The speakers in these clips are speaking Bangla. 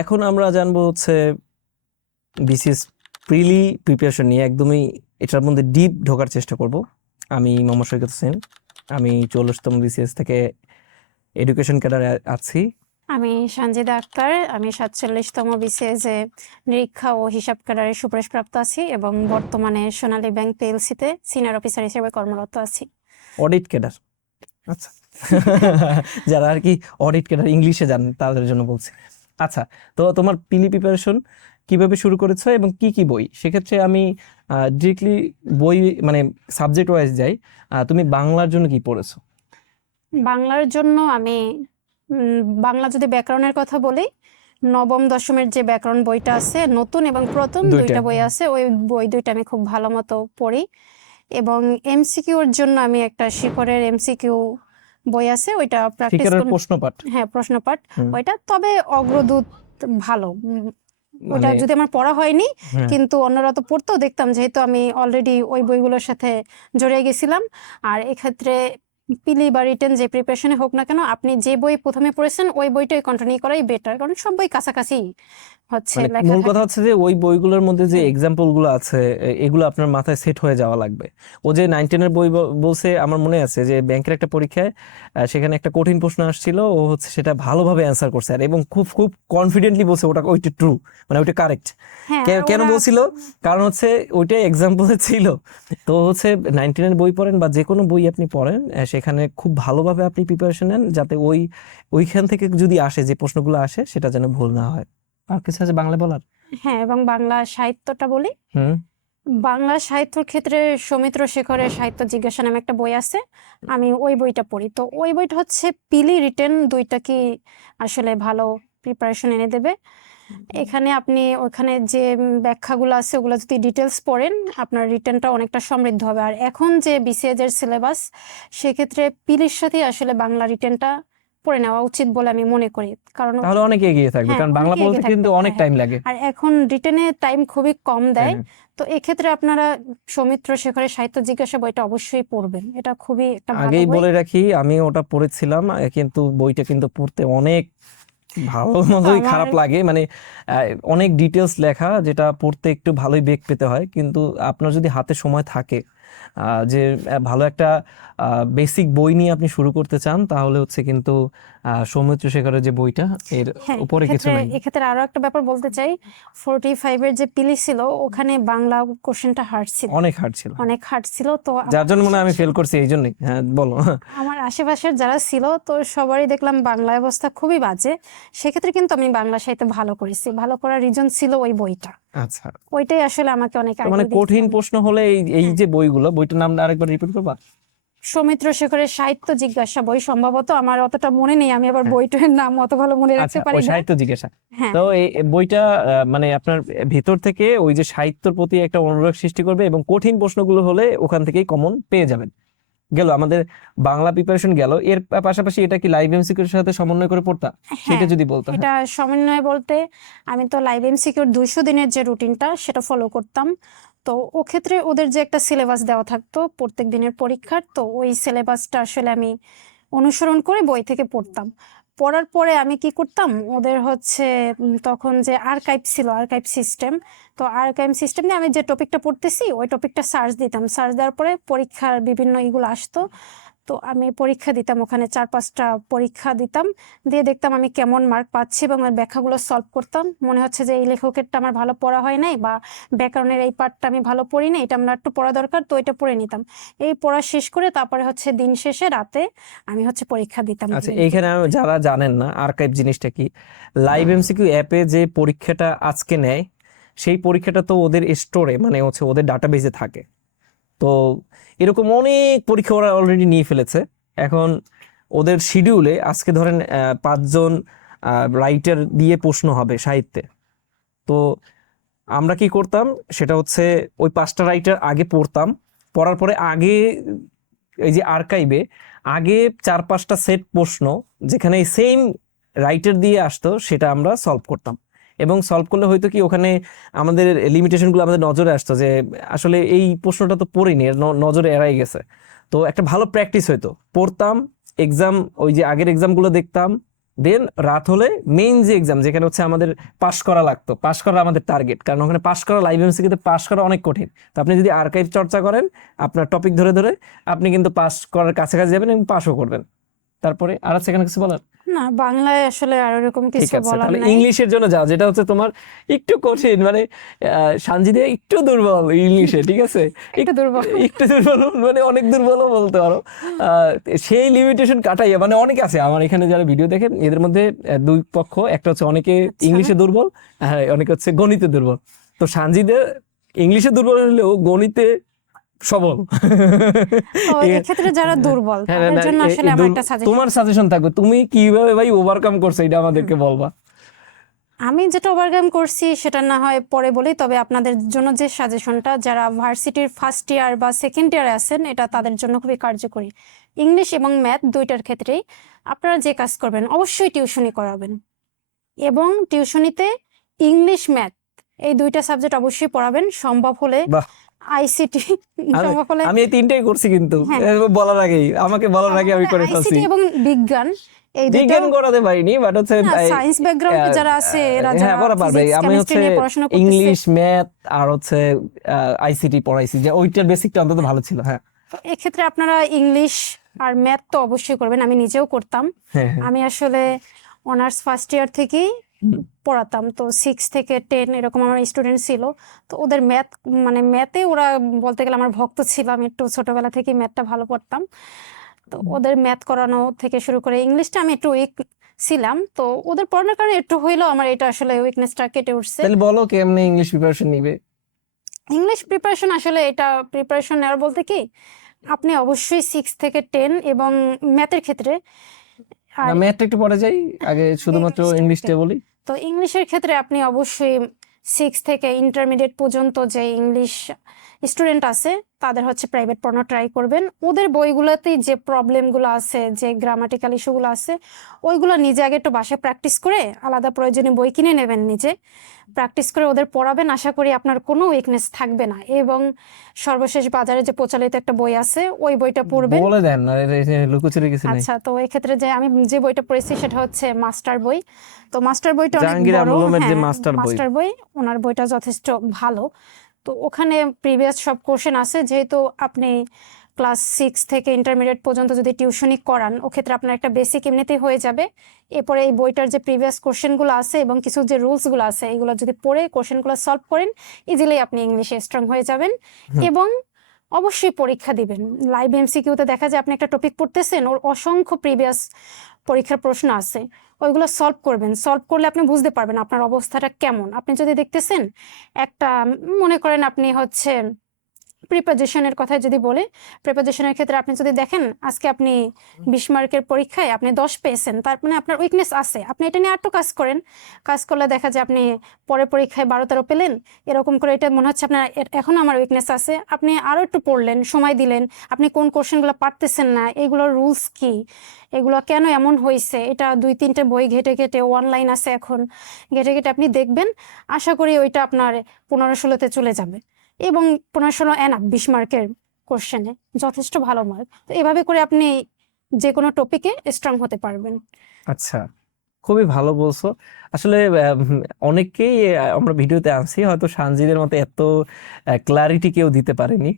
এখন আমরা জানবো হচ্ছে বিসিএস প্রিলি প্রিপারেশন নিয়ে একদমই এটার মধ্যে ডিপ ঢোকার চেষ্টা করব। আমি মোহাম্মদ সৈকত হোসেন, আমি 44তম বিসিএস থেকে এডুকেশন ক্যাডারে আছি। আমি সঞ্জিদা আক্তার, আমি 47তম বিসিএস এ নিরীক্ষা ও হিসাব ক্যাডারে সুপারিশপ্রাপ্ত আছি এবং বর্তমানে সোনালী ব্যাংক পিএলসিতে সিনিয়র অফিসার হিসেবে কর্মরত আছি। অডিট ক্যাডার, আচ্ছা। যারা আর কি অডিট ক্যাডার ইংলিশে জানেন তাদের জন্য বলছি। আচ্ছা, তো তোমার পিলি প্রিপারেশন কিভাবে শুরু করেছো এবং কি কি বই? সেক্ষেত্রে আমি ডিরেক্টলি বই মানে সাবজেক্ট ওয়াইজ যাই। তুমি বাংলার জন্য কি পড়েছো? বাংলার জন্য আমি বাংলা যদি ব্যাকরণের কথা বলি, নবম দশমের যে ব্যাকরণ বইটা আছে নতুন এবং প্রথম দুইটা বই আছে, ওই বই দুইটা আমি খুব ভালো মতো পড়ি। এবং এমসিকিউর জন্য আমি একটা শিখরের এমসিকিউ বই আছে, ওইটা প্র্যাকটিস শিকারের প্রশ্নপাঠ। হ্যাঁ, প্রশ্নপাঠ ওইটা। তবে অগ্রদূত ভালো, ওটা মানে যদি আমার পড়া হয়নি, কিন্তু অন্যরা তো পড়তেও দেখতাম, যেহেতু আমি অলরেডি ওই বইগুলোর সাথে জড়িয়ে গেছিলাম। আর এক্ষেত্রে পিলি বা রিটেন যে প্রিপারেশনে হোক না কেন, আপনি যে বই প্রথমে পড়েছেন ওই বইটাই কন্টিনিউ করাই বেটার, কারণ সব বই কাছাকাছি হচ্ছে মানে লেখা মূল থাকে। কথা হচ্ছে যে ওই বইগুলোর মধ্যে যে এক্সাম্পল গুলো আছে এগুলো আপনার মাথায় সেট হয়ে যাওয়া লাগবে। ও যে 9-10 এর বই বলছে, আমার মনে আছে যে ব্যাংকের একটা পরীক্ষায় সেখানে একটা কঠিন প্রশ্ন আসছিল, ও হচ্ছে সেটা ভালোভাবে অ্যান্সার করছে আর এবং খুব খুব কনফিডেন্টলি বলছে ওইটা ট্রু, মানে ওইটা কারেক্ট। হ্যাঁ, কেন বলছিল? কারণ হচ্ছে ওইটাই এক্সাম্পলে ছিল। তো হচ্ছে 9-10 এর বই পড়েন বা যে কোনো বই আপনি পড়েন, সেখানে খুব ভালোভাবে আপনি প্রিপারেশন নেন, যাতে ওইখান থেকে যদি আসে যে প্রশ্নগুলো আসে সেটা যেন ভুল না হয়। আর কিছু আছে বাংলা বলার? হ্যাঁ, এবং বাংলা সাহিত্যটা বলি। বাংলা সাহিত্যর ক্ষেত্রে সৌমিত্র শেখরের সাহিত্য জিজ্ঞাসা নামে একটা বই আছে, আমি ওই বইটা পড়ি। তো ওই বইটা হচ্ছে পিলি রিটেন দুইটা কি আসলে ভালো প্রিপারেশন এনে দেবে। এখানে আপনি ওখানে যে ব্যাখ্যাগুলো আছে ওগুলো যদি ডিটেলস পড়েন, আপনার রিটেনটা অনেকটা সমৃদ্ধ হবে। আর এখন যে বিসিএস এর সিলেবাস, সেক্ষেত্রে পিলির সাথে আসলে বাংলা রিটেনটা পড়ে নেওয়া উচিত বলে আমি মনে করি, কারণ তাহলে অনেক এগিয়ে থাকবে, হ্যাঁ, কারণ বাংলা অনেকে পড়তে এগিয়ে কিন্তু থাকবে। অনেক হ্যাঁ, টাইম লাগে। আর এখন রিটেনে টাইম খুবই কম দেয়। হ্যাঁ। তো এক্ষেত্রে আপনারা সৌমিত্র শেখরের সাহিত্য জিজ্ঞাসা বইটা অবশ্যই পড়বেন, এটা খুবই একটা ভালো আগেই বই। বলে রাখি, আমি ওটা পড়েছিলাম, কিন্তু বইটা কিন্তু পড়তে অনেক ভালো মতোই খারাপ লাগে। মানে অনেক ডিটেলস লেখা, যেটা পড়তে একটু ভালোই বেগ পেতে হয়। কিন্তু আপনার যদি হাতে সময় থাকে, যে ভালো একটা বেসিক বই নিয়ে আপনি শুরু করতে চান, তাহলে হচ্ছে কিন্তু সৌমিত্র শেখরের যে বইটা, এর হ্যাঁ, উপরে কিছু নাই। এক্ষেত্রে আরো একটা ব্যাপার বলতে চাই, 45 এর যে পিলি ছিল ওখানে বাংলা কোশ্চেনটা হার্ড ছিল, অনেক হার্ড ছিল, অনেক হার্ড ছিল। তো যার জন্য মনে হয় আমি ফেল করছি, এই জন্যই। হ্যাঁ, বলো। আমার আশেপাশের যারা ছিল, তো সবারই দেখলাম বাংলা অবস্থা খুবই বাজে। সেক্ষেত্রে কিন্তু আমি বাংলা সাহিত্যে ভালো করেছি, ভালো করার রিজন ছিল ওই বইটা। আচ্ছা, ওইটাই আসলে আমাকে অনেক মানে আগ্রহ কঠিন দিয়েছিল। প্রশ্ন হলে এই যে বইটার নাম আরেকবার রিপিট করবা? সৌমিত্র শেখরের সাহিত্য জিজ্ঞাসা বই, সম্ভবত, আমার অতটা মনে নেই, আমি আবার বইটার নাম অত ভালো মনে রাখতে আচ্ছা, পারি ওই না। সাহিত্য জিজ্ঞাসা। হ্যাঁ, তো এই বইটা মানে আপনার ভিতর থেকে ওই যে সাহিত্যের প্রতি একটা অনুরাগ সৃষ্টি করবে, এবং কঠিন প্রশ্নগুলো হলে ওখান থেকেই কমন পেয়ে যাবেন। গেল আমাদের বাংলা প্রিপারেশন গেল, এর পাশাপাশি এটা কি লাইভ এমসিকিউর সাথে সমন্বয় করে পড়তা? সেটা যদি বলতো। এটা সমন্বয় বলতে আমি তো লাইভ এমসিকিউর 200 দিনের যে রুটিনটা সেটা ফলো করতাম। তো ও ক্ষেত্রে ওদের যে একটা সিলেবাস দেওয়া থাকতো প্রত্যেক দিনের পরীক্ষার, তো ওই সিলেবাসটা আসলে আমি অনুসরণ করে বই থেকে পড়তাম। পড়ার পরে আমি কি করতাম, ওদের হচ্ছে তখন যে আর্কাইভ ছিল, আর্কাইভ সিস্টেম, তো আর্কাইভ সিস্টেম দিয়ে আমি যে টপিকটা পড়তেছি ওই টপিকটা সার্চ দিতাম। সার্চ দেওয়ার পরে পরীক্ষার বিভিন্ন এগুলো আসতো, তো আমি পরীক্ষা দিতাম, ওখানে 4-5টা পরীক্ষা দিতাম, দিয়ে দেখতাম আমি কেমন মার্ক পাচ্ছি এবং ওই ব্যাখ্যাগুলো সলভ করতাম। মনে হচ্ছে যে এই লেখকেরটা আমার ভালো পড়া হয় নাই, বা ব্যাকরণের এই পার্টটা আমি ভালো পড়ি না, এটা আমার একটু পড়া দরকার, তো এটা পড়ে নিতাম। এই পড়া শেষ করে তারপরে হচ্ছে দিন শেষে রাতে আমি হচ্ছে পরীক্ষা দিতাম। আচ্ছা, এইখানে যারা জানেন না আর্কাইভ জিনিসটা কি, লাইভ এমসিকিউ অ্যাপে যে পরীক্ষাটা আজকে নেয়, সেই পরীক্ষাটা তো ওদের স্টোরে, মানে হচ্ছে ওদের ডাটাবেজে থাকে। তো এরকম অনেক পরীক্ষা ওরা অলরেডি নিয়ে ফেলেছে। এখন ওদের শিডিউলে আজকে ধরেন 5জন রাইটার দিয়ে প্রশ্ন হবে সাহিত্যে। তো আমরা কি করতাম, সেটা হচ্ছে ওই 5টা রাইটার আগে পড়তাম, পড়ার পরে আগে এই যে আর্কাইভে আগে 4-5টা সেট প্রশ্ন যেখানে সেম রাইটার দিয়ে আসতো, সেটা আমরা সলভ করতাম। এবং সলভ করলে হয়তো কি ওখানে আমাদের লিমিটেশনগুলো আমাদের নজরে আসতো, যে আসলে এই প্রশ্নটা তো পড়িনি, এর নজরে এড়াই গেছে। তো একটা ভালো প্র্যাকটিস হইতো, পড়তাম, এক্সাম ওই যে আগের এক্সামগুলো দেখতাম, দেন রাত হলে মেইন যে এক্সাম, যেখানে হচ্ছে আমাদের পাশ করা লাগতো, পাশ করা আমাদের টার্গেট, কারণ ওখানে পাশ করা লাইভ এমসিকিউতে পাশ করা অনেক কঠিন। তো আপনি যদি আর্কাইভ চর্চা করেন আপনার টপিক ধরে ধরে, আপনি কিন্তু পাশ করার কাছাকাছি যাবেন এবং পাশও করবেন। তারপরে আর আছে এখানে কিছু বলার? না, বাংলায় আসলে আর এরকম ঠিক কিছু আছে, বলার তাহলে নাই। ইংলিশের জন্য যাও, যেটা হচ্ছে তোমার একটু কঠিন, মানে সানজিদা একটু দুর্বল ইংলিশে, ঠিক আছে? একটু দুর্বল। একটু দুর্বল, মানে অনেক দুর্বলও বলতে পারো। আহ, সেই লিমিটেশন কাটাইয়া, মানে অনেক আছে আমার এখানে যারা ভিডিও দেখেন, এদের মধ্যে দুই পক্ষ, একটা হচ্ছে অনেকে আচ্ছা। ইংলিশে দুর্বল আর অনেকে হচ্ছে গণিতে দুর্বল। তো সানজিদা ইংলিশে দুর্বল হলেও গণিতে সবল। তো এক্ষেত্রে যারা দুর্বল হ্যাঁ, তাদের জন্য আসলে আমার একটা সাজেশন, তোমার সাজেশন থাকবে, তুমি কিভাবে ভাই ওভারকাম করছো এটা আমাদেরকে বলবা। আমি যেটা ওভারকাম করছি সেটা না হয় পরে বলি, তবে আপনাদের জন্য যে সাজেশনটা, যারা ভার্সিটির ফার্স্ট ইয়ার বা সেকেন্ড ইয়ারে আছেন, এটা তাদের জন্য খুবই কার্যকরী। ইংলিশ এবং ম্যাথ দুইটার ক্ষেত্রেই আপনারা যে কাজ করবেন, অবশ্যই টিউশনি করাবেন, এবং টিউশনিতে ইংলিশ ম্যাথ এই দুইটা সাবজেক্ট অবশ্যই পড়াবেন, সম্ভব হলে বাহ, আইসিটি, আমি সম্ভব হলে আমি এই তিনটাই করছি কিন্তু, হ্যাঁ, বলার আগেই, আমাকে বলার আগে আমি করে ফেলছি। আইসিটি এবং বিজ্ঞান, এই দুটো। বিজ্ঞান করাতে পারিনি, বাট হচ্ছে সায়েন্স ব্যাকগ্রাউন্ডে যারা আছে, এরা হ্যাঁ যারা করা পারবে। ফিজিক্স আমি কেমিস্ট্রি হচ্ছে নিয়ে পড়াশোনা করতেছে, ইংলিশ ম্যাথ আর হচ্ছে আইসিটি পড়াইছি, যে ওইটার বেসিকটা অন্তত ভালো ছিল। হ্যাঁ এক্ষেত্রে আপনারা ইংলিশ আর ম্যাথ তো অবশ্যই করবেন, আমি নিজেও করতাম। হ্যাঁ হ্যাঁ। আমি আসলে অনার্স ফার্স্ট ইয়ার থেকেই হুম। পড়াতাম, তো 6 থেকে 10 এরকম আমার স্টুডেন্ট ছিল। তো ওদের ম্যাথ, মানে ম্যাথে ওরা বলতে গেলে আমার ভক্ত ছিল, আমি একটু ছোটবেলা থেকে ম্যাথটা ভালো পড়তাম। তো ওদের ম্যাথ করানো থেকে শুরু করে ইংলিশটা আমি একটু উইক ছিলাম, তো ওদের পড়ানোর কারণে একটু হইলেও আমার এটা আসলে উইকনেসটা কেটে উঠছে। তাহলে বলো কেমনে ইংলিশ প্রিপারেশন নিবে? ইংলিশ প্রিপারেশন আসলে এটা প্রিপারেশন নেওয়ার বলতে কি, আপনি অবশ্যই 6 থেকে 10 এবং ম্যাথের ক্ষেত্রে, আর ম্যাথটা একটু পরে যাই, আগে শুধুমাত্র ইংলিশটা ইংলিশটা থেকে। বলি। তো ইংলিশের ক্ষেত্রে আপনি অবশ্যই 6 থেকে ইন্টারমিডিয়েট পর্যন্ত যে ইংলিশ স্টুডেন্ট আছে তাদের হচ্ছে প্রাইভেট পড়ানো ট্রাই করবেন। ওদের বইগুলোতেই যে প্রবলেমগুলো আছে, যে গ্রামাটিক্যাল ইস্যুগুলো আছে, ওইগুলো নিজে আগে একটু বাসায় প্র্যাকটিস করে, আলাদা প্রয়োজনীয় বই কিনে নেবেন, নিজে প্র্যাকটিস করে ওদের পড়াবেন। আশা করি আপনার কোনো উইকনেস থাকবে না। এবং সর্বশেষ বাজারে যে প্রচলিত একটা বই আছে, ওই বইটা পড়বেন। বলে দেন, আর লুকোচুরি কিছু নাই। আচ্ছা, তো এক্ষেত্রে যে আমি যে বইটা পড়েছি সেটা হচ্ছে মাস্টার বই। তো মাস্টার বইটা অনেক জাহাঙ্গীর বড়, আলমের যে হ্যাঁ, মাস্টার বই। মাস্টার বই, ওনার বইটা যথেষ্ট ভালো। তো ওখানে প্রিভিয়াস সব কোশ্চেন আছে, যেহেতু আপনি ক্লাস 6 থেকে ইন্টারমিডিয়েট পর্যন্ত যদি টিউশনি করান, ওক্ষেত্রে আপনার একটা বেসিক এমনিতেই হয়ে যাবে। এরপরে এই বইটার যে প্রিভিয়াস কোশ্চেনগুলো আছে এবং কিছু যে রুলসগুলো আছে, এগুলো যদি পড়ে কোশ্চেনগুলো সলভ করেন, ইজিলি আপনি ইংলিশে স্ট্রং হয়ে যাবেন। এবং অবশ্যই পরীক্ষা দিবেন। লাইভ এমসিকিউতে দেখা যায় আপনি একটা টপিক পড়তেছেন, ওর অসংখ্য প্রিভিয়াস পরীক্ষার প্রশ্ন আছে, ওইগুলো সলভ করবেন। সলভ করলে আপনি বুঝতে পারবেন আপনার অবস্থাটা কেমন। আপনি যদি দেখতেছেন একটা, মনে করেন আপনি হচ্ছে প্রিপোজিশনের কথা যদি বলে, প্রিপোজিশনের ক্ষেত্রে আপনি যদি দেখেন আজকে আপনি 20 মার্কের পরীক্ষায় আপনি 10 পেয়েছেন, তার মানে আপনার উইকনেস আছে, আপনি এটা নিয়ে আরেকটু কাজ করেন। কাজ করলে দেখা যায় আপনি পরের পরীক্ষায় 12-13 পেলেন, এরকম করে এটা মনে হচ্ছে আপনার এখন আমার উইকনেস আছে, আপনি আরো একটু পড়লেন, সময় দিলেন, আপনি কোন কোশ্চেনগুলো পারতেছেন না, এগুলোর রুলস কি, এগুলো কেন এমন হয়েছে, এটা 2-3টে বই ঘেটে ঘেটে, অনলাইন আছে এখন, ঘেটে ঘেটে আপনি দেখবেন। আশা করি ওইটা আপনার 15-16তে চলে যাবে। এবং 15-16 এনাফ 20 মার্কের কোশ্চেনে যথেষ্ট ভালো মার্ক। তো এভাবে করে আপনি যে কোনো টপিকে স্ট্রং হতে পারবেন। আচ্ছা, খুবই ভালো বলছো। আসলে অনেককেই আমরা ভিডিওতে আনছি, হয়তো সানজিদের মতো এত ক্লারিটি কেউ দিতে পারেনি।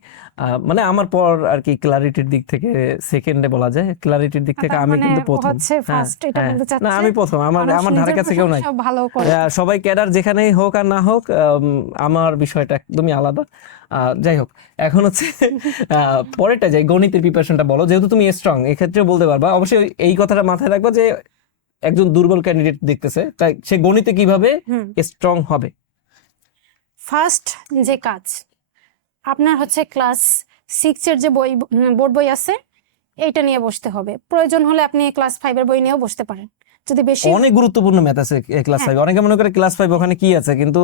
মানে আমার পর আর কি ক্লারিটির দিক থেকে সেকেন্ডে বলা যায়, ক্লারিটির দিক থেকে তার আমি মানে কিন্তু প্রথম। হচ্ছে হ্যাঁ ফার্স্ট, এটা হ্যাঁ, বলতে না চাচ্ছে আমি প্রথম, আমার মানুষ আমার ধারে নিজের কাছে কেউ নাই। প্রশংসা ভালো করে। সবাই ক্যাডার যেখানেই হোক আর না হোক, আমার বিষয়টা একদমই আলাদা। যাই হোক, এখন হচ্ছে পরেরটা যাই, গণিতের প্রিপারেশনটা বলো, যেহেতু তুমি স্ট্রং, এক্ষেত্রে বলতে পারবা। অবশ্যই এই কথাটা মাথায় রাখবা যে একজন দুর্বল ক্যান্ডিডেট দেখতেছে, তাই সে গণিতে কিভাবে স্ট্রং হবে। ফার্স্ট যে কাজ, আপনার হচ্ছে ক্লাস 6 এর যে বই, বোর্ড বই আছে, এইটা নিয়ে বসতে হবে। প্রয়োজন হলে আপনি ক্লাস 5 এর বই নিয়েও বসতে পারেন, যদি বেশি। অনেক গুরুত্বপূর্ণ ম্যাথ আছে ক্লাস হ্যাঁ। 5। অনেকে মনে করে ক্লাস 5 ওখানে কি আছে, কিন্তু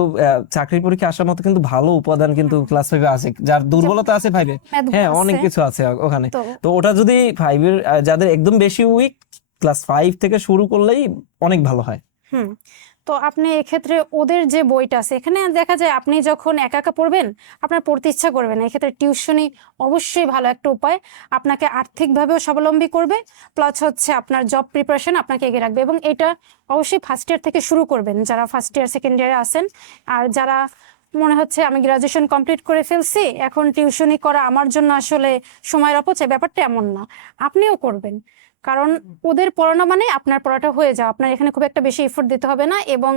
চাকরির পরীক্ষা আসার মতো কিন্তু ভালো উপাদান কিন্তু ক্লাস 5 এ আছে। যার দুর্বলতা আছে 5 এ, Math গুলো হ্যাঁ আছে। অনেক কিছু আছে ওখানে। তো তো ওটা যদি 5 এর যাদের একদম বেশি উইক, ক্লাস 5 থেকে শুরু করলেই অনেক ভালো হয়। হুম, তো আপনি এক্ষেত্রে ওদের যে বইটা আছে এখানে দেখা যায় আপনি যখন একা একা পড়বেন আপনার পড়তে ইচ্ছা করবে না, এক্ষেত্রে টিউশনি অবশ্যই ভালো একটা উপায়, আপনাকে আর্থিকভাবেও স্বাবলম্বী করবে, প্লাস হচ্ছে আপনার জব প্রিপারেশন আপনাকে এগিয়ে রাখবে। এবং এটা অবশ্যই ফার্স্ট ইয়ার থেকে শুরু করবেন, যারা ফার্স্ট ইয়ার সেকেন্ড ইয়ারে আছেন। আর যারা মনে হচ্ছে আমি গ্রাজুয়েশন কমপ্লিট করে ফেলছি, এখন টিউশনি করা আমার জন্য আসলে সময়ের অপচয়, ব্যাপারটা এমন না, আপনিও করবেন। কারণ ওদের পড়ানো মানে আপনার পড়াটা হয়ে যাওয়া, আপনার এখানে খুব একটা বেশি এফোর্ট দিতে হবে না। এবং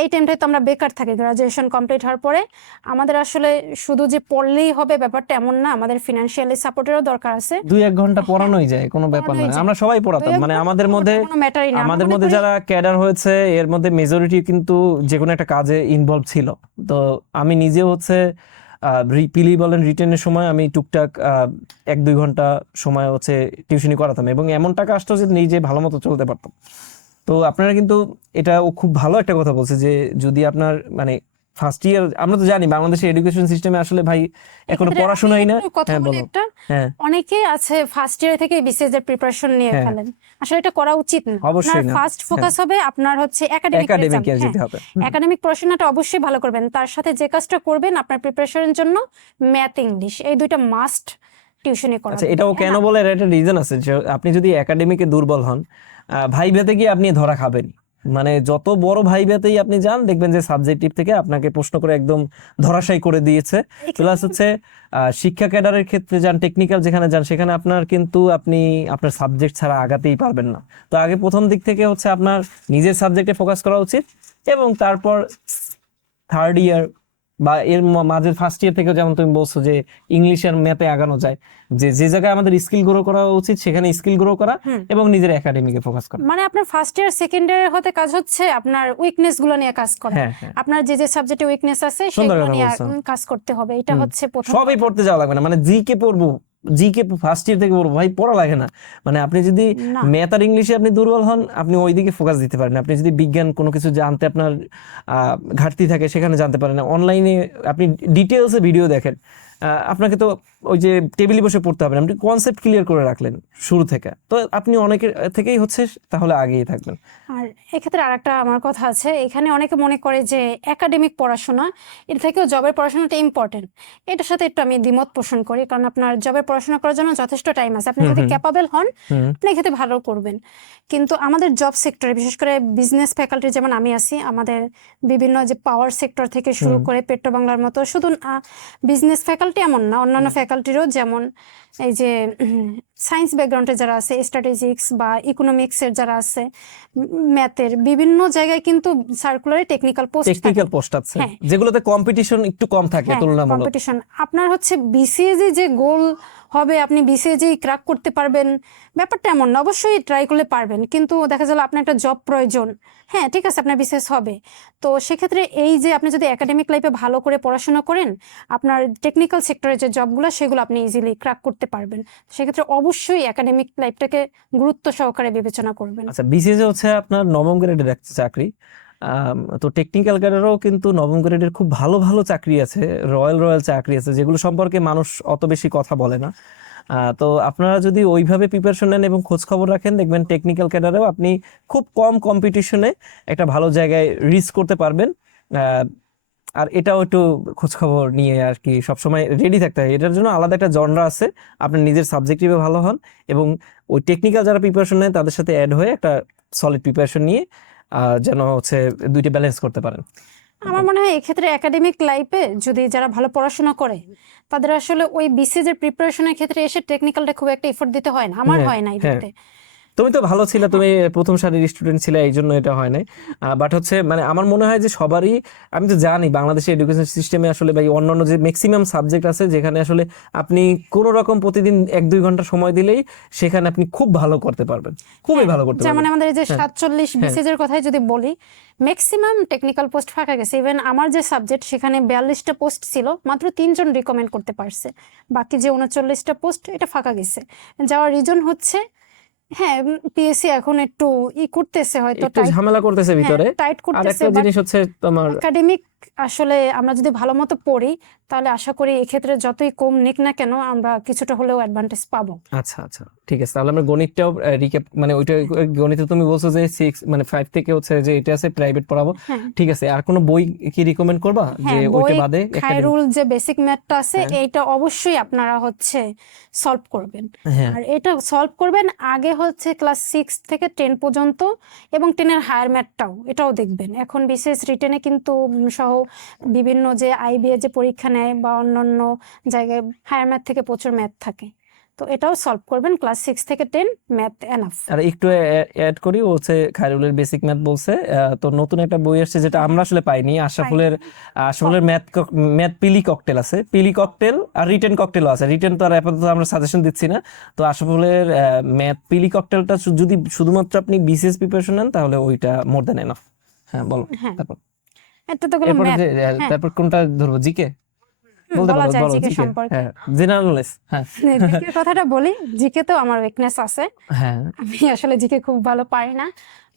এই টাইমটায় তো আমরা বেকার থাকি গ্রাজুয়েশন কমপ্লিট হওয়ার পরে, আমাদের আসলে শুধু যে পড়লেই হবে ব্যাপারটা এমন না, আমাদের ফিনান্সিয়ালি সাপোর্টেরও দরকার আছে। 2-1 ঘন্টা পড়ানোই যায়, কোনো ব্যাপার পড়ানোই নয়, যায়। আমরা সবাই পড়াতাম। মানে আমাদের মধ্যে কোনো ম্যাটারই না, আমাদের মধ্যে যারা ক্যাডার হয়েছে এর মধ্যে মেজরিটি কিন্তু যে কোনো একটা কাজে ইনভলভ ছিল। তো আমি নিজেও হচ্ছে পিলি বলেন রিটেনের সময় আমি টুকটাক 1-2 ঘন্টা সময় হচ্ছে টিউশনি করাতাম, এবং এমন টাকা আসতো যে নিজে ভালো মতো চলতে পারতাম। তো আপনারা কিন্তু এটা ও খুব ভালো একটা কথা বলছে যে যদি আপনার মানে ফার্স্ট ইয়ার, আমরা তো জানি বাংলাদেশের এডুকেশন সিস্টেমে আসলে ভাই এখনো এক্ষেত্রে পড়াশোনাই আমি না। একটু কথা হ্যাঁ বলি বলো। একটা, হ্যাঁ অনেকে আছে ফার্স্ট ইয়ার থেকে বিসিএস এর প্রিপারেশন নিয়ে হ্যাঁ ফেলেন, আসলে এটা করা উচিত না। আপনার অবশ্যই না। ফার্স্ট হ্যাঁ ফোকাস হবে আপনার হচ্ছে একাডেমিক একাডেমিক এক্সাম। ইয়ার হ্যাঁ, যেতে হবে। হুম। একাডেমিক পড়াশোনাটা অবশ্যই ভালো করবেন, তার সাথে যে কাজটা করবেন আপনার প্রিপারেশনের জন্য ম্যাথ ইংলিশ এই দুইটা মাস্ট টিউশনি আচ্ছা, করাবেন। এটাও হ্যাঁ কেন না? বলে, এর একটা রিজন আছে যে আপনি যদি একাডেমিকে দুর্বল হন, ভাইভাতে গিয়ে আপনি ধরা খাবেন। মানে যত বড় ভাইভাতেই আপনি যান দেখবেন যে সাবজেক্টিভ থেকে আপনাকে প্রশ্ন করে একদম ধরাশায়ী করে দিয়েছে। প্লাস হচ্ছে শিক্ষা ক্যাডারের ক্ষেত্রে যান, টেকনিক্যাল যেখানে যান সেখানে আপনার কিন্তু আপনি আপনার সাবজেক্ট ছাড়া আগাতেই পারবেন না। তো আগে প্রথম দিক থেকে হচ্ছে আপনার নিজের সাবজেক্টে ফোকাস করা উচিত, এবং তারপর থার্ড ইয়ার বা এর মাঝে ফার্স্ট ইয়ার থেকে যেমন তুমি বলছো যে ইংলিশ আর ম্যাথে আগানো যায়, যে যে জায়গায় আমাদের স্কিল গ্রো করা উচিত সেখানে স্কিল গ্রো করা, হুম। এবং নিজের একাডেমিকে ফোকাস করা। মানে আপনার ফার্স্ট ইয়ার সেকেন্ড ইয়ার হতে কাজ হচ্ছে আপনার উইকনেস গুলো নিয়ে কাজ করা, হ্যাঁ হ্যাঁ, আপনার যে যে সাবজেক্টে উইকনেস আছে সুন্দর সেগুলো কথা নিয়ে বলছো। কাজ করতে হবে, এটা হুম। হচ্ছে প্রথম সবই কথা। পড়তে যাওয়া লাগবে না, মানে জিকে পড়বো, জিকে ফার্স্ট ইয়ার থেকে পড়বো, ভাই পড়া লাগে না। মানে আপনি যদি না, ম্যাথ আর ইংলিশে আপনি দুর্বল হন, আপনি ওইদিকে ফোকাস দিতে পারেন। আপনি যদি বিজ্ঞান কোনো কিছু জানতে আপনার ঘাটতি থাকে সেখানে জানতে পারেন না, অনলাইনে আপনি ডিটেলসে ভিডিও দেখেন। আপনাকে তো ওই যে টেবিলে বসে পড়তে হবে না, আপনি কনসেপ্ট ক্লিয়ার করে রাখলেন শুরু থেকে, তো আপনি অনেকের থেকেই হচ্ছে তাহলে আগেই থাকবেন। আর এক্ষেত্রে আরেকটা আমার কথা আছে, এখানে অনেকে মনে করে যে একাডেমিক পড়াশোনা এর থেকেও জবের পড়াশোনাটা ইম্পর্টেন্ট। এটার সাথে একটু আমি দ্বিমত পোষণ করি, কারণ আপনার জবের পড়াশোনা করার জন্য যথেষ্ট টাইম আছে, আপনি হুম যদি হুম ক্যাপাবল হন হুম আপনি এক্ষেত্রে ভালো করবেন। কিন্তু আমাদের জব সেক্টরে বিশেষ করে বিজনেস ফ্যাকাল্টি যেমন আমি আছি, আমাদের বিভিন্ন যে পাওয়ার সেক্টর থেকে শুরু হুম করে পেট্রো বাংলার মতো, শুধু বিজনেস ফ্যাকাল্টি এমন না, অন্যান্য ফ্যাকাল্টিরও যেমন এই যে সায়েন্স ব্যাকগ্রাউন্ডে যারা আছে, স্ট্র্যাটেজিক্স বা ইকোনমিক্সের যারা আছে, ম্যাথের বিভিন্ন জায়গায় কিন্তু সার্কুলারে টেকনিক্যাল পোস্ট থাকে। টেকনিক্যাল পোস্ট আছে হ্যাঁ যেগুলোতে কম্পিটিশন একটু কম থাকে হ্যাঁ, তুলনামূলক। কম্পিটিশন আপনার হচ্ছে বিসিএসই যে গোল হবে, আপনি বিসিএসই ক্র্যাক করতে পারবেন ব্যাপারটা এমন না, অবশ্যই ট্রাই করলে পারবেন, কিন্তু দেখা গেল আপনার একটা জব প্রয়োজন, হ্যাঁ ঠিক আছে আপনার বিসিএস হবে। তো সেক্ষেত্রে এই যে আপনি যদি একাডেমিক লাইফে ভালো করে পড়াশোনা করেন, আপনার টেকনিক্যাল সেক্টরে যে জবগুলো সেগুলো আপনি ইজিলি ক্র্যাক করতে পারবেন। সেক্ষেত্রে অবশ্যই একাডেমিক লাইফটাকে গুরুত্ব সহকারে বিবেচনা করবেন। আচ্ছা, বিসিএস হচ্ছে আপনার নবম গ্রেডের একটা চাকরি। তো টেকনিক্যাল ক্যাডারেও কিন্তু নবম গ্রেডের খুব ভালো ভালো চাকরি আছে, রয়্যাল রয়্যাল চাকরি আছে, যেগুলো সম্পর্কে মানুষ অত বেশি কথা বলে না। তো আপনারা যদি ওইভাবে প্রিপারেশন নেন এবং খোঁজ খবর রাখেন, দেখবেন টেকনিক্যাল ক্যাডারেও আপনি খুব কম কম্পিটিশনে একটা ভালো জায়গায় রিচ করতে পারবেন। আহ, আর এটাও একটু খোঁজ খবর নিয়ে আর কি সবসময় রেডি থাকতে হয়, এটার জন্য আলাদা একটা জনরা আছে। আপনি নিজের সাবজেক্টিভে ভালো হন, এবং ওই টেকনিক্যাল যারা প্রিপারেশন নেয় তাদের সাথে অ্যাড হয়ে একটা সলিড প্রিপারেশন নিয়ে যেন হচ্ছে দুইটা ব্যালেন্স করতে পারেন। আমার মনে হয় এক্ষেত্রে একাডেমিক লাইফে যদি যারা ভালো পড়াশোনা করে তাদের আসলে ওই বিসিএস এর প্রিপারেশনের ক্ষেত্রে এসে টেকনিক্যালটা খুব একটা এফোর্ট দিতে হয় না, আমার হ্যাঁ হয় নাই হ্যাঁ, দিতে। তুমি তো ভালো ছিলে, তুমি প্রথম সারির স্টুডেন্ট ছিলে, এই জন্য এটা হয় নাই। বাট হচ্ছে মানে আমার মনে হয় যে সবারই, আমি তো জানি বাংলাদেশের এডুকেশন সিস্টেমে আসলে ভাই অন্যান্য যে ম্যাক্সিমাম সাবজেক্ট আছে যেখানে আসলে আপনি কোনো রকম প্রতিদিন 1-2 ঘন্টা সময় দিলেই সেখানে আপনি খুব ভালো করতে পারবেন, খুবই ভালো করতে যেমন পারবেন। আমাদের এই যে হ্যাঁ 47 হ্যাঁ বিসিএস এর কথাই যদি বলি, ম্যাক্সিমাম টেকনিক্যাল পোস্ট ফাঁকা গেছে। ইভেন আমার যে সাবজেক্ট সেখানে 42টা পোস্ট ছিল, মাত্র 3 জন রিকমেন্ড করতে পারছে, বাকি যে 39টা পোস্ট এটা ফাঁকা গেছে। যাওয়ার রিজন হচ্ছে হ্যাঁ, পিএসসি এখন একটু করতেছে হয়তো একটু ঝামেলা করতেছে হ্যাঁ ভিতরে। টাইট আর করতেছে, একটা বাট জিনিস হচ্ছে তোমার, একাডেমিক আসলে আমরা যদি ভালো মতো পড়ি তাহলে আশা করি এক্ষেত্রে যতই কম নিক না কেন আমরা কিছুটা হলেও অ্যাডভান্টেজ পাবো। আচ্ছা আচ্ছা ঠিক আছে, তাহলে আমরা গণিতটাও রিক্যাপ, মানে ওইটা গণিতে তুমি বলছো যে 6 মানে 5 থেকে হচ্ছে যে এটা আছে প্রাইভেট পড়াবো, হ্যাঁ ঠিক আছে। আর কোনো বই কি রিকমেন্ড করবা যে হ্যাঁ, ওইটা বই বাদে একাডেমিক? খায়রুল যে বেসিক ম্যাথটা আছে হ্যাঁ এইটা অবশ্যই আপনারা হচ্ছে সলভ করবেন। হ্যাঁ আর এটা সলভ করবেন আগে হচ্ছে ক্লাস 6 থেকে 10 পর্যন্ত, এবং 10-এর হায়ার ম্যাথটাও এটাও দেখবেন। এখন বিশেষ রিটেনে কিন্তু সহ বিভিন্ন যে আইবিএ যে পরীক্ষা নেয় বা অন্যান্য জায়গায় হায়ার ম্যাথ থেকে প্রচুর ম্যাথ থাকে, তো এটাও সলভ করবেন। ক্লাস 6 থেকে 10 ম্যাথ এনাফ। আর একটু অ্যাড করি, ও হচ্ছে খায়রুলের বেসিক ম্যাথ বলছে, তো নতুন একটা বই আসছে যেটা আমরা আসলে পাইনি, আশরাফুলের ম্যাথ পিলি ককটেল আছে, পিলি ককটেল আর রিটেন ককটেলও আছে। রিটেন তো আর আপাতত আমরা সাজেশন দিচ্ছি না, তো আশরাফুলের ম্যাথ পিলি ককটেলটা যদি শুধুমাত্র আপনি বিসিএস প্রিপারেশন নেন তাহলে ওইটা মোর দেন এনাফ। হ্যাঁ বলো হ্যাঁ, তারপর। এটা তো গেল এরপরে ম্যাথ। যে হ্যাঁ, তারপর কোনটা ধরবো, জিকে বলতে বলা পারো, যায় বলো জিকে জিকে। সম্পর্কে। হ্যাঁ জেনারেল নলেজ। হ্যাঁ জিকে কথাটা বলি, জিকে তো আমার উইকনেস আছে, হ্যাঁ আমি আসলে জিকে খুব ভালো পারি না।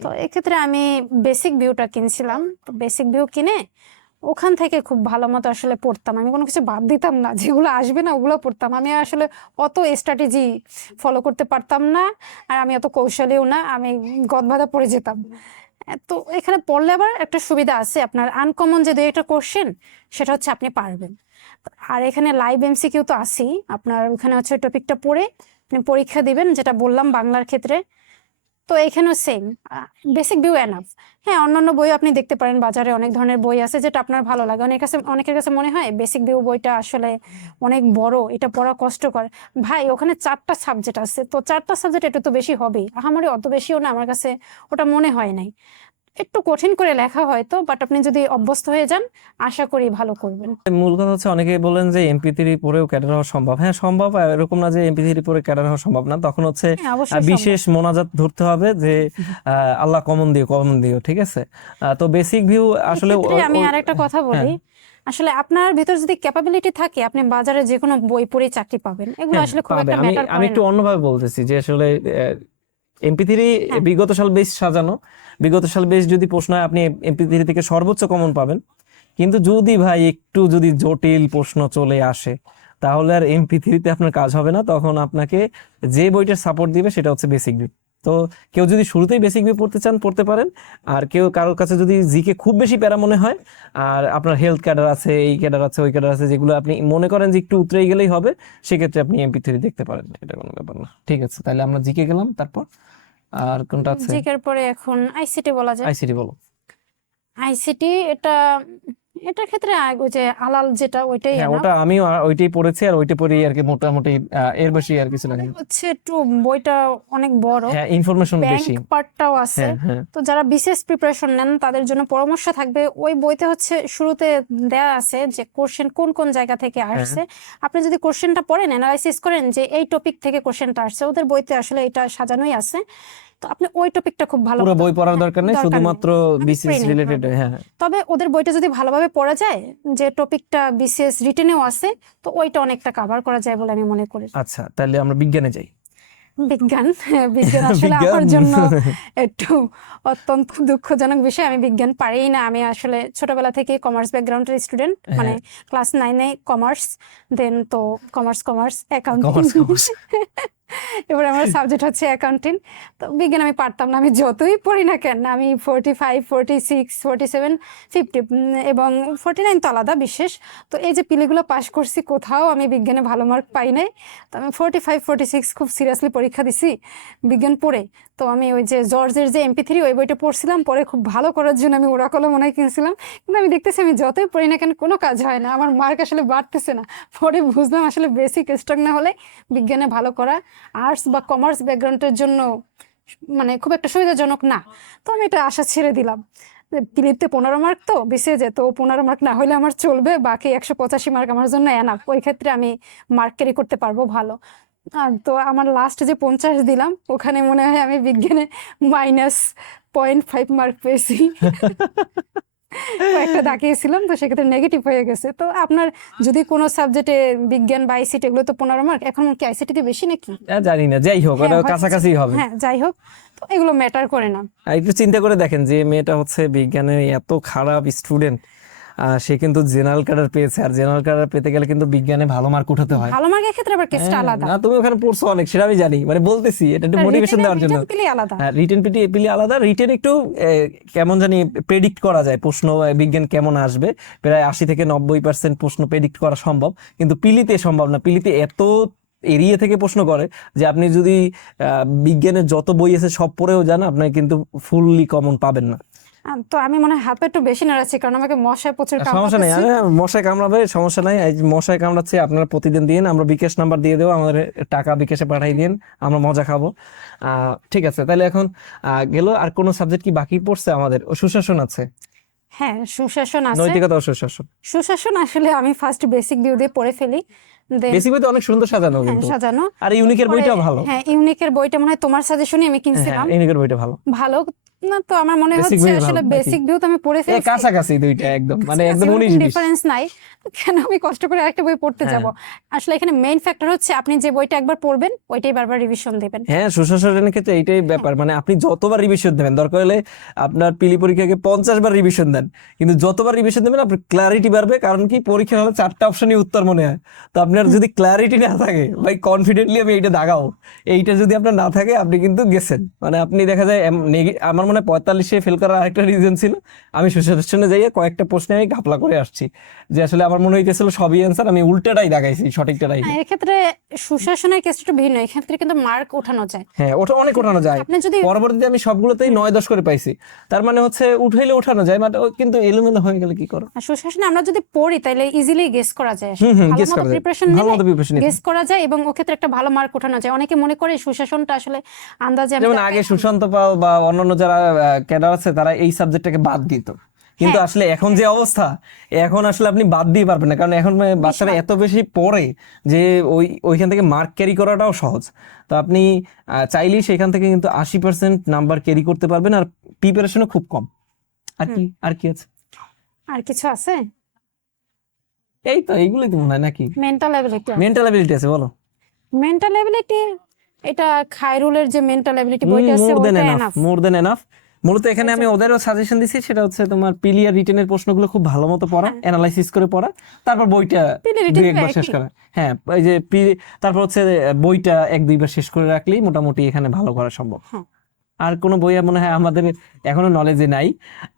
তো এক্ষেত্রে আমি বেসিক ভিউটা কিনছিলাম, তো বেসিক ভিউ কিনে ওখান থেকে খুব ভালো মতো আসলে পড়তাম। আমি কোনো কিছু বাদ দিতাম না, যেগুলো আসবে না ওগুলো পড়তাম। আমি আসলে অত স্ট্র্যাটেজি ফলো করতে পারতাম না, আর আমি অত কৌশলীও না, আমি গদবাঁধা পড়ে যেতাম। তো এখানে পড়লে আবার একটা সুবিধা আছে, আপনার আনকমন যে দুই একটা কোশ্চেন সেটা হচ্ছে আপনি পারবেন। আর এখানে লাইভ এমসিকিউ তো আছেই, আপনার ওখানে হচ্ছে টপিকটা পড়ে আপনি পরীক্ষা দিবেন, যেটা বললাম বাংলার ক্ষেত্রে। তো এখানেও সেম, বেসিক ভিউ এনাফ। হ্যাঁ, অন্যান্য বই আপনি দেখতে পারেন, বাজারে অনেক ধরনের বই আছে যেটা আপনার ভালো লাগে। অনেকের কাছে মনে হয় বেসিক ভিউ বইটা আসলে অনেক বড়, এটা পড়া কষ্টকর। ভাই ওখানে 4টা সাবজেক্ট আছে, তো 4টা সাবজেক্ট একটু তো বেশি হবেই, আমারই অত বেশিও না, আমার কাছে ওটা মনে হয় নাই। একটু কঠিন করে লেখা হয়তো, বাট আপনি যদি অভ্যস্ত হয়ে যান আশা করি ভালো করবেন। মূল কথা হচ্ছে অনেকে বলেন যে এমপি3 পড়েও ক্যাডার হওয়া সম্ভব। হ্যাঁ সম্ভব, এরকম না যে এমপি3 পড়ে ক্যাডার হওয়া সম্ভব না। তখন হচ্ছে হ্যাঁ অবশ্যই সম্ভব। বিশেষ মোনাজাত ধরতে হবে যে আল্লাহ কমন দিও, ঠিক আছে। তো বেসিক ভিউ আসলে এক্ষেত্রে আমি আরেকটা কথা হ্যাঁ বলি, আসলে আপনার ভিতর যদি ক্যাপাবিলিটি থাকে আপনি বাজারে যে কোনো বই পড়ে চাকরি পাবেন, এগুলো হ্যাঁ আসলে খুব পাবে। একটা আমি ম্যাটার আমি করে একটু না। অন্যভাবে বলতেছি যে আসলে এমপি3 হ্যাঁ বিগত সাল বেশ সাজানো, বিগত সাল বেশ যদি প্রশ্ন হয় আপনি এমপি3 থেকে সর্বোচ্চ কমন পাবেন। কিন্তু যদি ভাই একটু যদি জটিল প্রশ্ন চলে আসে তাহলে আর এমপি3 তে আপনার কাজ হবে না, তখন আপনাকে যে বইটার সাপোর্ট দিবে সেটা হচ্ছে বেসিক ভিউ। তো কেউ যদি শুরুতেই বেসিক ভিউ পড়তে চান পড়তে পারেন। আর কারোর কাছে যদি জিকে খুব বেশি প্যারা মনে হয়, আর আপনার হেলথ ক্যাডার আছে, এই ক্যাডার আছে, ওই ক্যাডার আছে, যেগুলো আপনি মনে করেন যে একটু উতরে গেলেই হবে, সেক্ষেত্রে আপনি এমপি3 দেখতে পারেন, এটা কোনো ব্যাপার না। ঠিক আছে, তাহলে আমরা জিকে গেলাম, তারপর আর কোনটা আছে? জিকের পরে এখন আইসিটি বলা যায়। আইসিটি বলো। আইসিটি এটার ক্ষেত্রে ওই যে আলাল যেটা ওইটাই হ্যাঁ এনাফ। ওটা আমিও ওইটাই পড়েছি, আর ওইটা পড়েই আর কি মোটামুটি এর বেশি আর কিছু লাগে না। হচ্ছে একটু বইটা অনেক বড়, হ্যাঁ ইনফরমেশন ব্যাংক বেশি। পার্টটাও আছে। হ্যাঁ হ্যাঁ তো যারা বিশেষ প্রিপারেশন নেন তাদের জন্য পরামর্শ থাকবে, ওই বইতে হচ্ছে শুরুতে দেয়া আছে যে কোশ্চেন কোন কোন জায়গা থেকে হ্যাঁ আসছে। আপনি যদি কোশ্চেনটা পড়েন, অ্যানালাইসিস করেন যে এই টপিক থেকে কোশ্চেনটা আসছে, ওদের বইতে আসলে এটা সাজানোই আছে। তো আপনি ওই টপিকটা খুব ভালো পুরো মতো, বই পড়ার হ্যাঁ, দরকার নেই, দরকার নেই, শুধুমাত্র মানে বিসিএস পড়ে নিতে রিলেটেড। হবে। হ্যাঁ তবে ওদের বইটা যদি ভালোভাবে পড়া যায়, যে টপিকটা বিসিএস রিটেনেও আছে, তো ওইটা অনেকটা কভার করা যায় বলে আমি মনে করি। আচ্ছা, তাহলে আমরা বিজ্ঞানে যাই। বিজ্ঞান, বিজ্ঞান আসলে বিজ্ঞান আমার জন্য একটু অত্যন্ত দুঃখজনক বিষয়, আমি বিজ্ঞান পারিই না। আমি আসলে ছোটবেলা থেকে কমার্স ব্যাকগ্রাউন্ডের স্টুডেন্ট, মানে হ্যাঁ ক্লাস 9-এ কমার্স, দেন তো কমার্স অ্যাকাউন্টিং, কমার্স। এবার আমার সাবজেক্ট হচ্ছে অ্যাকাউন্টিং। তো বিজ্ঞান আমি পারতাম না, আমি যতই পড়ি না কেন, আমি 45, 46, 47, 50 এবং 49 তো আলাদা বিশেষ। তো এই যে পিলিগুলো পাশ করছি, কোথাও আমি বিজ্ঞানে ভালো মার্ক পাই নাই। তো আমি 45, 46 খুব সিরিয়াসলি পরীক্ষা দিছি বিজ্ঞান পড়ে। তো আমি ওই যে জর্জের যে এমপি3 ওই বইটা পড়ছিলাম, পরে খুব ভালো করার জন্য আমি ওরাকলম মনে হয় কিনছিলাম। কিন্তু আমি দেখতেছি আমি যতই পড়ি না কেন কোনো কাজ হয় না, আমার মার্ক আসলে বাড়তেছে না। পরে বুঝলাম আসলে বেসিক স্ট্রং না হলে বিজ্ঞানে ভালো করা আর্টস বা কমার্স ব্যাকগ্রাউন্ডের জন্য মানে খুব একটা সুবিধাজনক না। তো আমি এটা আশা ছেড়ে দিলাম। পিলিতে 15 মার্ক, তো বেঁচে যেত 15 মার্ক না হলে আমার চলবে, বাকি 185 মার্ক আমার জন্য এনাফ। ওই ক্ষেত্রে আমি মার্ক ক্যারি করতে পারবো ভালো। তো আমার লাস্ট যে 50 দিলাম, ওখানে মনে হয় আমি বিজ্ঞানে -0.5 মার্ক পেয়েছি। কয়েকটা দাগিয়েছিলাম, তো সেক্ষেত্রে নেগেটিভ হয়ে গেছে। তো আপনার যদি কোনো সাবজেক্টে বিজ্ঞান বা আইসিটি এগুলো তো 15 মার্ক, এখন কি আইসিটিতে বেশি নাকি? জানি না, যাই হোক হ্যাঁ ওটা হয়তো, কাছাকাছি হবে। হ্যাঁ যাই হোক, তো এগুলো ম্যাটার করে না। আর একটু চিন্তা করে দেখেন যে মেয়েটা হচ্ছে বিজ্ঞানের এত খারাপ স্টুডেন্ট, সে কিন্তু জেনারেল ক্যাডার পেয়েছে, আর জেনারেল ক্যাডার পেতে গেলে কিন্তু বিজ্ঞানে ভালো মার্ক উঠাতে হয়। ভালো মার্কের ক্ষেত্রে আবার কেসটা হ্যাঁ, আলাদা, না তুমি ওখানে পড়ছো অনেক, সেটা আমি জানি, মানে বলতেছি এটা একটু মোটিভেশন দেওয়ার জন্য। রিটেন পেলে আলাদা। রিটেন পিলি আলাদা, রিটেন একটু কেমন জানি প্রেডিক্ট করা যায় প্রশ্ন, বিজ্ঞান কেমন আসবে, প্রায় 80 থেকে 90% প্রশ্ন প্রেডিক্ট করা সম্ভব, কিন্তু পিলিতে সম্ভব না। পিলিতে এত এরিয়া থেকে প্রশ্ন করে যে আপনি যদি বিজ্ঞানের যত বই আছে সব পড়েও যান, আপনি কিন্তু ফুললি কমন পাবেন না। তো আমি মনে হয় হাতে একটু বেশি নাড়াচ্ছি, কারণ আমাকে মশায় প্রচুর সমস্যা নেই, কামড়াচ্ছে। মশায় কামড়াবে, সমস্যা নাই। এই যে মশায় কামড়াচ্ছে, আপনারা প্রতিদিন দিন, আমরা বিকাশ নাম্বার দিয়ে দেবো, আমাদের টাকা বিকাশে পাঠাই দিন, আমরা মজা খাবো। ঠিক আছে, তাহলে এখন গেল। আর কোন সাবজেক্ট কি বাকি পড়ছে আমাদের? ও সুশাসন আছে, হ্যাঁ সুশাসন আছে। নৈতিকতা ও সুশাসন। সুশাসন আসলে আমি ফার্স্ট বেসিক ভিউ দিয়ে পড়ে ফেলি, দেন বেসিক বই তো অনেক সুন্দর সাজানো হ্যাঁ কিন্তু, সাজানো। আর ইউনিকের পরে বইটাও ভালো। হ্যাঁ ইউনিকের বইটা মনে হয় তোমার সাজেশনই আমি হ্যাঁ, কিনছিলাম, ইউনিকের বইটা ভালো। ভালো না? তো আমার মনে বেসিক হচ্ছে বই ভালো আসলে নাকি? বেসিক ভিউ তো আমি পড়ে ফেলছি, কাছাকাছি দুইটা একদম, মানে একদম 19-20। ডিফারেন্স নাই, তো কেন আমি কষ্ট করে আরেকটা বই পড়তে হ্যাঁ। যাব? আসলে এখানে মেইন ফ্যাক্টর হচ্ছে আপনি যে বইটা একবার পড়বেন ওইটাই বারবার রিভিশন দেবেন। হ্যাঁ, সুশাসনের ক্ষেত্রে এইটাই ব্যাপার, মানে আপনি যতবার রিভিশন দেবেন, দরকার হলে আপনার পিলি পরীক্ষাকে 50 বার রিভিশন দেন, কিন্তু যতবার রিভিশন দেবেন আপনার ক্লারিটি বাড়বে। কারণ কি, পরীক্ষা হলে 4টা অপশনই উত্তর মনে হয়, তো আপনার যদি ক্লারিটি না থাকে, ভাই কনফিডেন্টলি আমি এইটা দাগাও, এইটা যদি আপনার না থাকে আপনি কিন্তু গেছেন। মানে আপনি দেখা যায় আমার মনে হয় 45-এ ফেল করার আরেকটা রিজন ছিল, আমি সুশাসনে যাইয়ে কয়েকটা প্রশ্নে আমি ঘাপলা করে আসছি, যে আসলে আমার মনে হইতেছিল সবই অ্যান্সার, আমি উল্টাটাই দাগাইছি, সঠিকটা নাই। হ্যাঁ, এক্ষেত্রে সুশাসনের কেসটা একটু ভিন্ন, এক্ষেত্রে কিন্তু মার্ক ওঠানো যায়। হ্যাঁ, ওটা অনেক ওঠানো যায়। আপনি যদি পরবর্তীতে আমি সবগুলোতেই 9-10 করে পাইছি, তার মানে হচ্ছে উঠাইলে ওঠানো যায়, বাট কিন্তু এলোমেলো হয়ে গেলে কি করো? সুশাসনে আমরা যদি পড়ি তাহলে ইজিলি গেস করা যায়, ভালো গেস মতো করা যায়, প্রিপারেশন ভালো নিলে মতো প্রিপারেশন নিতে। গেস করা যায় এবং ওক্ষেত্রে একটা ভালো মার্ক ওঠানো যায়। অনেকে মনে করে সুশাসনটা আসলে আন্দাজে আমি যেমন আগে সুশান্ত পাল বা অন্যান্য যারা ক্যাডার আছে তারা এই সাবজেক্টটাকে বাদ দিত, কিন্তু হ্যাঁ, আসলে এখন যে অবস্থা, এখন আসলে আপনি বাদ দিয়ে পারবেন না, কারণ এখন বাচ্চারা এত বেশি পড়ে যে ওইখান থেকে মার্ক ক্যারি করাটাও সহজ। তো আপনি চাইলেই সেখান থেকে কিন্তু 80% নাম্বার ক্যারি করতে পারবেন, আর প্রিপারেশনও খুব কম। আর কি আছে? আর কিছু আছে? এই তো এইগুলোই তো মনে হয় নাকি? Mental ability. মেন্টাল অ্যাবিলিটি আছে, বলো। মেন্টাল অ্যাবিলিটি, এটা খায়রুলের যে মেন্টাল অ্যাবিলিটি বইটা আছে মোর দেন ওটা এনাফ, এনাফ। মোর দেন এনাফ। মূলত এখানে আমি ওদেরও সাজেশন দিছি, সেটা হচ্ছে তোমার পিলি আর রিটেনের প্রশ্নগুলো খুব ভালো মতো পড়া, অ্যানালাইসিস করে পড়া, তারপর বইটা পিলি দুই রিটেন একবার শেষ করা। হ্যাঁ, এই যে তারপর হচ্ছে বইটা 1-2 বার শেষ করে রাখলেই মোটামুটি এখানে ভালো করা সম্ভব। হ্যাঁ। আর কোনো বই মনে হয় আমাদের এখনো নলেজে নাই।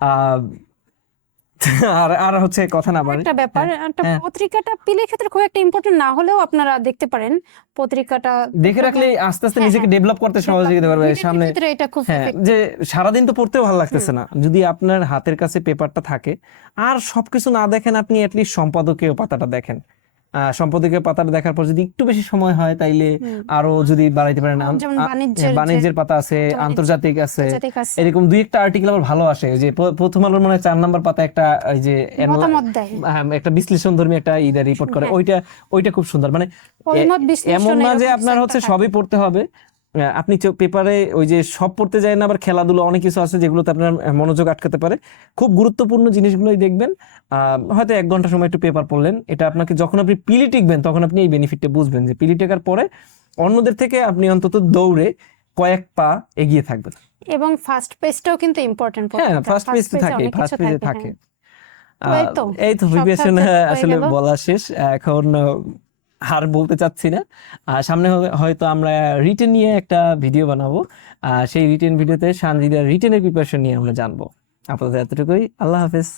আহ আর আর হচ্ছে কথা না পারে একটা ব্যাপার, একটা পত্রিকাটা পিলের ক্ষেত্রে খুব একটা ইম্পর্টেন্ট না হলেও আপনারা দেখতে পারেন পত্রিকাটা দেখে রাখলে আস্তে আস্তে নিজেকে ডেভেলপ করতে সহযোগিতা করবে সামনে। ক্ষেত্রে এটা খুব হ্যাঁ, যে সারাদিন তো পড়তেও ভালো লাগতেছে না, যদি আপনার হাতের কাছে পেপারটা থাকে, আর সবকিছু না দেখেন, আপনি অ্যাটলিস্ট সম্পাদকীয় পাতাটা দেখেন। সম্পাদকীয় পাতাটা দেখার পর যদি একটু বেশি সময় হয়, তাইলে আরো যদি বাড়াইতে পারেন। যেমন বাণিজ্যের পাতা আছে, আন্তর্জাতিক আছে, আন্তর্জাতিক আছে, এরকম 2-1টা আর্টিকেল আবার ভালো আসে। যে প্রথম আলোর মনে হয় 4 নাম্বার পাতা একটা এই যে মতামত দেয়, একটা বিশ্লেষণ ধর্মী একটা রিপোর্ট করে, ওইটা খুব সুন্দর। মানে অভিমত বিশ্লেষণ এমন না যে এরকম আপনার কিছু হচ্ছে একটা সবই পড়তে হবে। আপনি পেপারে ওই যে সব পড়তে যায় না, আবার খেলাধুলা অনেক কিছু আছে যেগুলোতে আপনার মনোযোগ আটকাতে পারে। খুব গুরুত্বপূর্ণ জিনিসগুলোই দেখবেন। হয়তো 1 ঘন্টা সময় একটু পেপার পড়লেন, এটা আপনাকে যখন আপনি পিলি টিকবেন তখন আপনি এই বেনিফিটটা বুঝবেন, যে পিলি টেকার পরে অন্যদের থেকে আপনি অন্তত দৌড়ে কয়েক পা এগিয়ে থাকবেন। এবং ফার্স্ট পেজটাও কিন্তু ইম্পর্টেন্ট। হ্যাঁ, ফার্স্ট পেজ থাকে, ফার্স্ট পেজে থাকে। এই তো সব প্রিপারেশন subject হয়ে আসলে গেল। বলা শেষ এখন। আর বলতে চাচ্ছি না। সামনে হয়তো আমরা রিটেন নিয়ে একটা ভিডিও বানাবো, সেই রিটেন ভিডিওতে সানজিদার রিটেনের প্রিপারেশন নিয়ে আমরা জানবো। আপাতত এতটুকুই, আল্লাহ হাফেজ।